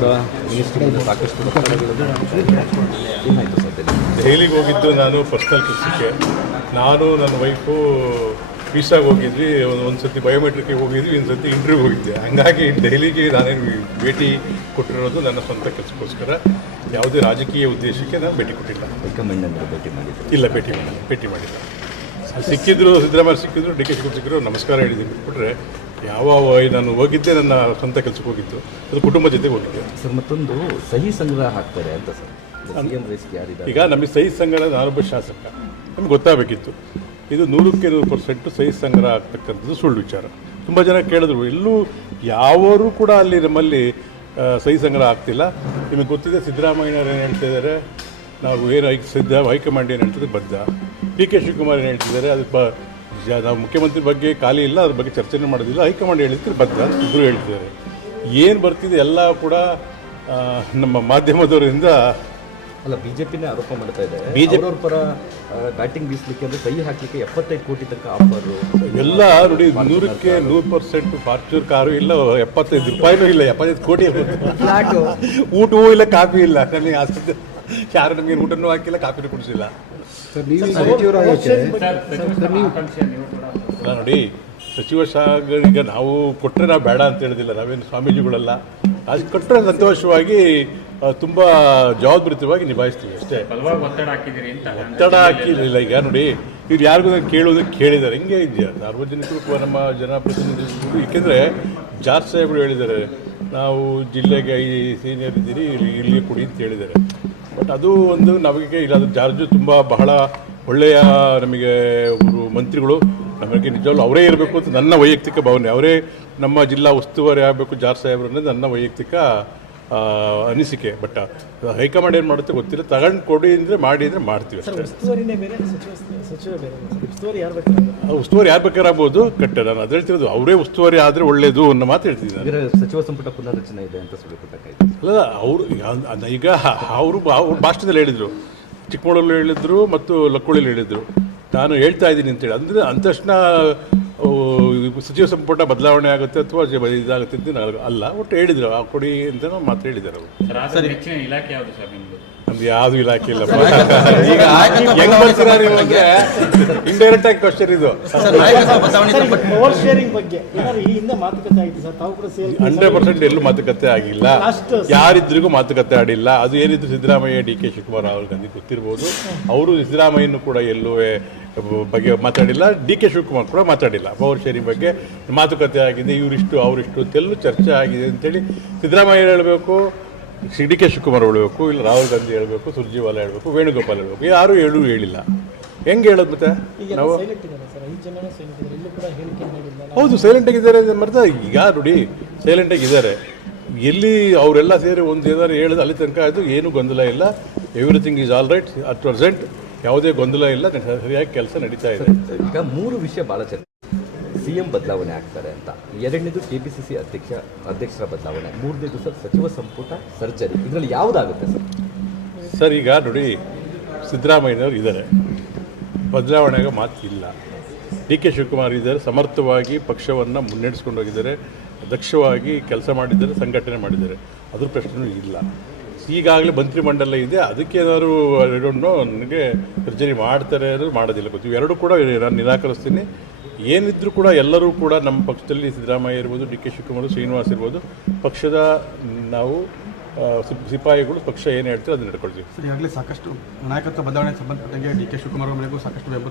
ಕೂಡ ಮಿನಿಸ್ಟ್ರಿಯಿಂದ ಸಾಕಷ್ಟು ಏನಾಯಿತು ಸರ್? ದೆಹಲಿಗೆ ಹೋಗಿದ್ದು ನಾನು ಪರ್ಸನಲ್ ಕೆಲಸಕ್ಕೆ. ನಾನು ನನ್ನ ವೈಫು ವೀಸಾಗೆ ಹೋಗಿದ್ವಿ, ಒಂದು ಸತಿ ಬಯೋಮೆಟ್ರಿಕ್ಗೆ ಹೋಗಿದ್ವಿ, ಒಂದು ಸತಿ ಇಂಟರ್ವ್ಯೂಗೆ ಹೋಗಿದ್ದೆ. ಹಂಗಾಗಿ ದೆಹಲಿಗೆ ನಾನೇನು ಭೇಟಿ ಕೊಟ್ಟಿರೋದು ನನ್ನ ಸ್ವಂತ ಕೆಲಸಕ್ಕೋಸ್ಕರ, ಯಾವುದೇ ರಾಜಕೀಯ ಉದ್ದೇಶಕ್ಕೆ ನಾನು ಭೇಟಿ ಕೊಟ್ಟಿಲ್ಲ. ಹೈಕಮಾಂಡ್ ಅಂದರೆ ಭೇಟಿ ಮಾಡಿದ್ರು? ಇಲ್ಲ, ಭೇಟಿ ಮಾಡಿಲ್ಲ. ಸಿಕ್ಕಿದ್ರು, ಸಿದ್ದರಾಮಯ್ಯ ಸಿಕ್ಕಿದ್ರು, ಡಿ ಕೆ ಶಿವಕುಮಾರ್ ಸಿಕ್ಕಿದ್ರು, ನಮಸ್ಕಾರ ಹೇಳಿದ್ದೀನಿ. ಬಿಟ್ಬಿಟ್ರೆ ನಾನು ಹೋಗಿದ್ದೆ ನನ್ನ ಸ್ವಂತ ಕೆಲಸಕ್ಕೆ ಹೋಗಿದ್ದು, ಅದು ಕುಟುಂಬ ಜೊತೆ ಹೋಗಿದ್ದೆ. ಸರ್, ಮತ್ತೊಂದು ಸಹಿ ಸಂಗ್ರಹ ಹಾಕ್ತಾರೆ ಅಂತ ಸರ್, CM ರೇಸ್ಗೆ ಯಾರಿದ್ದಾರೆ? ಈಗ ನಮಗೆ ಸಹಿ ಸಂಗ್ರಹ, ನಾನೊಬ್ಬ ಶಾಸಕ, ನಮ್ಗೆ ಗೊತ್ತಾಗಬೇಕಿತ್ತು. ಇದು 100% ಸಹಿ ಸಂಗ್ರಹ ಆಗ್ತಕ್ಕಂಥದ್ದು ಸುಳ್ಳು ವಿಚಾರ. ತುಂಬ ಜನ ಕೇಳಿದ್ರು, ಎಲ್ಲೂ ಯಾವರೂ ಕೂಡ ಅಲ್ಲಿ ನಮ್ಮಲ್ಲಿ ಸಹಿ ಸಂಗ್ರಹ ಆಗ್ತಿಲ್ಲ. ನಿಮಗೆ ಗೊತ್ತಿದೆ, ಸಿದ್ದರಾಮಯ್ಯನವ್ರು ಏನು ಹೇಳ್ತಿದ್ದಾರೆ, ನಾವು ಏನು ಹೈಕಮಾಂಡ್ ಏನು ಹೇಳ್ತಿದ್ರೆ ಬದ್ಧ. ಡಿ ಕೆ ಶಿವಕುಮಾರ್ ಏನು ಹೇಳ್ತಿದ್ದಾರೆ, ಅದು ನಾವು ಮುಖ್ಯಮಂತ್ರಿ ಬಗ್ಗೆ ಖಾಲಿ ಇಲ್ಲ, ಅದ್ರ ಬಗ್ಗೆ ಚರ್ಚೆನೇ ಮಾಡೋದಿಲ್ಲ, ಹೈಕಮಾಂಡ್ ಹೇಳಿದ್ರೆ ಬದ್ಧ ಅಂತ ಇಬ್ಬರು ಹೇಳ್ತಿದ್ದಾರೆ. ಏನು ಬರ್ತಿದೆ ಎಲ್ಲ ಕೂಡ ನಮ್ಮ ಮಾಧ್ಯಮದವರಿಂದ ಅಲ್ಲ, ಬಿಜೆಪಿನೇ ಆರೋಪ ಮಾಡ್ತಾ ಇದ್ದಾರೆ. ಬಿಜೆಪಿ ಪರ ಬ್ಯಾಟಿಂಗ್ ಬೀಸಲಿಕ್ಕೆ ಅಂದರೆ ಸಹಿ ಹಾಕಲಿಕ್ಕೆ 75 ಕೋಟಿ ತನಕ ಆಫರು ಎಲ್ಲ ನೋಡಿ. 100% ಫಾರ್ಚೂರ್ ಕಾರು ಇಲ್ಲ, 75 ರೂಪಾಯಿನೂ ಇಲ್ಲ, 75 ಕೋಟಿ ಊಟವೂ ಇಲ್ಲ, ಕಾಫಿ ಇಲ್ಲ. ನನಗೆ ಆಸ್ತಿ ಯಾರು ನಮಗೆ ಊಟನೂ ಹಾಕಿಲ್ಲ, ಕಾಫಿನೂ ಕುಡಿಸಿಲ್ಲ. ನೋಡಿ, ಸಚಿವ ಸಾಗರಿಗೆ ನಾವು ಕೊಟ್ಟರೆ ನಾವು ಬೇಡ ಅಂತ ಹೇಳಿದಿಲ್ಲ, ನಾವೇನು ಸ್ವಾಮೀಜಿಗಳಲ್ಲ. ಅದು ಕೊಟ್ಟರೆ ಸಂತೋಷವಾಗಿ ತುಂಬ ಜವಾಬ್ದಾರಿತವಾಗಿ ನಿಭಾಯಿಸ್ತೀವಿ ಅಷ್ಟೇ. ಒತ್ತಡ ಹಾಕಿರಲಿಲ್ಲ. ಈಗ ನೋಡಿ, ಇವ್ರು ಯಾರಿಗೂ ಕೇಳೋದಕ್ಕೆ ಕೇಳಿದ್ದಾರೆ, ಹಿಂಗೆ ಇದೆಯಾ ಸಾರ್ವಜನಿಕರು, ನಮ್ಮ ಜನಪ್ರತಿನಿಧಿಗಳು. ಏಕೆಂದರೆ ಜಾರ್ಜ್ ಸಾಹೇಬರು ಹೇಳಿದ್ದಾರೆ, ನಾವು ಜಿಲ್ಲೆಗೆ ಸೀನಿಯರ್ ಇದ್ದೀರಿ, ಇಲ್ಲಿಗೆ ಕೊಡಿ ಅಂತ ಹೇಳಿದ್ದಾರೆ. ಬಟ್ ಅದು ಒಂದು ನಮಗೆ ಇಲ್ಲ. ಅದು ಜಾರ್ಜು ತುಂಬ ಬಹಳ ಒಳ್ಳೆಯ ನಮಗೆ ಅವರು ಮಂತ್ರಿಗಳು, ನಮಗೆ ನಿಜವಾಗ್ಲೂ ಅವರೇ ಇರಬೇಕು ಅಂತ ನನ್ನ ವೈಯಕ್ತಿಕ ಭಾವನೆ. ಅವರೇ ನಮ್ಮ ಜಿಲ್ಲಾ ಉಸ್ತುವಾರಿ ಆಗಬೇಕು ಜಾರ್ಜ್ ಸಾಹೇಬ್ರು ಅನ್ನೋದು ನನ್ನ ವೈಯಕ್ತಿಕ ಅನಿಸಿಕೆ. ಬಟ್ ಹೈಕಮಾಂಡ್ ಏನು ಮಾಡುತ್ತೆ ಗೊತ್ತಿಲ್ಲ. ತಗೊಂಡು ಕೊಡಿ ಅಂದರೆ ಮಾಡಿ ಅಂದರೆ ಮಾಡ್ತೀವಿ ಅಷ್ಟೇ. ಉಸ್ತುವಾರಿ ಯಾರು ಬೇಕಾದ್ರೆ ಆಗ್ಬೋದು. ನಾನು ಅದು ಹೇಳ್ತಿರೋದು, ಅವರೇ ಉಸ್ತುವಾರಿ ಆದರೆ ಒಳ್ಳೇದು ಅನ್ನೋ ಮಾತು ಹೇಳ್ತಿದ್ದೀನಿ. ಸಚಿವ ಸಂಪುಟ ಪುನರ್ರಚನೆ ಇದೆ ಅಂತ ಸುಳ್ಳು. ಅಲ್ಲ, ಅವರು ಈಗ ಅವರು ಭಾಷಣದಲ್ಲಿ ಹೇಳಿದರು, ಚಿಕ್ಕಮಗಳೂರಲ್ಲಿ ಹೇಳಿದ್ರು ಮತ್ತು ಲಕ್ಕುಳಿಲಿ ಹೇಳಿದರು, ನಾನು ಹೇಳ್ತಾ ಇದ್ದೀನಿ ಅಂತೇಳಿ. ಅಂದರೆ ಅಂದ ತಕ್ಷಣ ಸಚಿವ ಸಂಪುಟ ಬದಲಾವಣೆ ಆಗುತ್ತೆ ಅಥವಾ ಇದಾಗುತ್ತೆ ಅಂತ ಅಲ್ಲ, ಒಟ್ಟು ಹೇಳಿದ್ರು ಆ ಕೊಡಿ ಅಂತ ಮಾತ್ರ ಹೇಳಿದ್ದಾರೆ ಅವರು. ನಮ್ದು ಯಾವುದು ಇಲಾಖೆ ಇಲ್ಲ. ಈಗ ಹೆಂಗ್ ಬರ್ತೀರಾ ನೀವು ಅಂದ್ರೆ ಇಂಡೈರೆಕ್ಟ್ ಆಗಿ ಕ್ವಶನ್ ಇದು. 100% ಎಲ್ಲೂ ಮಾತುಕತೆ ಆಗಿಲ್ಲ, ಯಾರಿದ್ರಿಗೂ ಮಾತುಕತೆ ಆಡಿಲ್ಲ. ಅದು ಏನಿದ್ರು ಸಿದ್ದರಾಮಯ್ಯ, ಡಿ ಕೆ ಶಿವಕುಮಾರ್, ರಾಹುಲ್ ಗಾಂಧಿ ಗೊತ್ತಿರ್ಬೋದು. ಅವರು ಸಿದ್ದರಾಮಯ್ಯನೂ ಕೂಡ ಎಲ್ಲೂ ಬಗ್ಗೆ ಮಾತಾಡಿಲ್ಲ, ಡಿ ಕೆ ಶಿವಕುಮಾರ್ ಕೂಡ ಮಾತಾಡಿಲ್ಲ. ಪವರ್ ಶೇರಿಂಗ್ ಬಗ್ಗೆ ಮಾತುಕತೆ ಆಗಿದೆ, ಇವರಿಷ್ಟು ಅವರಿಷ್ಟು ಅಂತೆಲ್ಲೂ ಚರ್ಚೆ ಆಗಿದೆ ಅಂತೇಳಿ ಸಿದ್ದರಾಮಯ್ಯ ಹೇಳಬೇಕು, ಡಿ ಕೆ ಶಿವಕುಮಾರ್ ಹೇಳಬೇಕು, ಇಲ್ಲ ರಾಹುಲ್ ಗಾಂಧಿ ಹೇಳಬೇಕು, ಸುರ್ಜಿವಾಲ ಹೇಳಬೇಕು, ವೇಣುಗೋಪಾಲ್ ಹೇಳಬೇಕು. ಯಾರು ಹೇಳಿಲ್ಲ. ಹೆಂಗೆ ಹೇಳೋದು ಮತ್ತೆ ನಾವು? ಹೌದು, ಸೈಲೆಂಟ್ ಆಗಿದ್ದಾರೆ ಮರ್ತ. ಈಗ ನೋಡಿ, ಸೈಲೆಂಟ್ ಆಗಿದ್ದಾರೆ. ಎಲ್ಲಿ ಅವರೆಲ್ಲ ಸೇರಿ ಒಂದು ಏನಾದ್ರು ಹೇಳಿದ್ರೆ ಅಲ್ಲಿ ತನಕ ಅದು ಏನು ಗೊಂದಲ ಇಲ್ಲ. Everything is all right at present. ಯಾವುದೇ ಗೊಂದಲ ಇಲ್ಲ, ಸರಿಯಾಗಿ ಕೆಲಸ ನಡೀತಾ ಇದೆ. ಈಗ 3 ವಿಷಯ ಭಾಳ ಚರ್ಚೆ. CM ಬದಲಾವಣೆ ಆಗ್ತಾರೆ ಅಂತ, 2ನೇದು KPCC ಅಧ್ಯಕ್ಷರ ಬದಲಾವಣೆ, 3ನೇದು ಸರ್ ಸಚಿವ ಸಂಪುಟ ಸರ್ಜರಿ. ಇದರಲ್ಲಿ ಯಾವುದಾಗುತ್ತೆ ಸರ್? ಸರ್, ಈಗ ನೋಡಿ, ಸಿದ್ದರಾಮಯ್ಯನವರು ಇದ್ದಾರೆ, ಬದಲಾವಣೆಗೆ ಮಾತಿಲ್ಲ. ಡಿ ಕೆ ಶಿವಕುಮಾರ್ ಇದ್ದಾರೆ, ಸಮರ್ಥವಾಗಿ ಪಕ್ಷವನ್ನು ಮುನ್ನಡೆಸ್ಕೊಂಡು ಹೋಗಿದ್ದಾರೆ, ದಕ್ಷವಾಗಿ ಕೆಲಸ ಮಾಡಿದ್ದಾರೆ, ಸಂಘಟನೆ ಮಾಡಿದ್ದಾರೆ, ಅದ್ರ ಪ್ರಶ್ನೆ ಇಲ್ಲ. ಈಗಾಗಲೇ ಮಂತ್ರಿಮಂಡಲ ಇದೆ, ಅದಕ್ಕೇನಾದ್ರು ನನಗೆ ಸರ್ಜರಿ ಮಾಡ್ತಾರೆ ಅನ್ನೋದು ಮಾಡೋದಿಲ್ಲ ಗೊತ್ತು. ಎರಡೂ ಕೂಡ ನಾನು ನಿರಾಕರಿಸ್ತೀನಿ. ಏನಿದ್ರು ಕೂಡ ಎಲ್ಲರೂ ಕೂಡ ನಮ್ಮ ಪಕ್ಷದಲ್ಲಿ ಸಿದ್ದರಾಮಯ್ಯ ಇರ್ಬೋದು, ಡಿ ಕೆ ಶಿವಕುಮಾರ್, ಶ್ರೀನಿವಾಸ್ ಇರ್ಬೋದು, ಪಕ್ಷದ ನಾವು ಸಿಪಾಯಿಗಳು, ಪಕ್ಷ ಏನು ಹೇಳ್ತೀವಿ ಅದನ್ನ ನಡ್ಕೊಳ್ತೀವಿ. ಸರ್, ಈಗಾಗಲೇ ಸಾಕಷ್ಟು ನಾಯಕತ್ವ ಬದಲಾವಣೆಗೆ ಸಂಬಂಧಪಟ್ಟಂಗೆ ಡಿ ಕೆ ಶಿವಕುಮಾರ್ ಅವರಿಗೂ ಸಾಕಷ್ಟು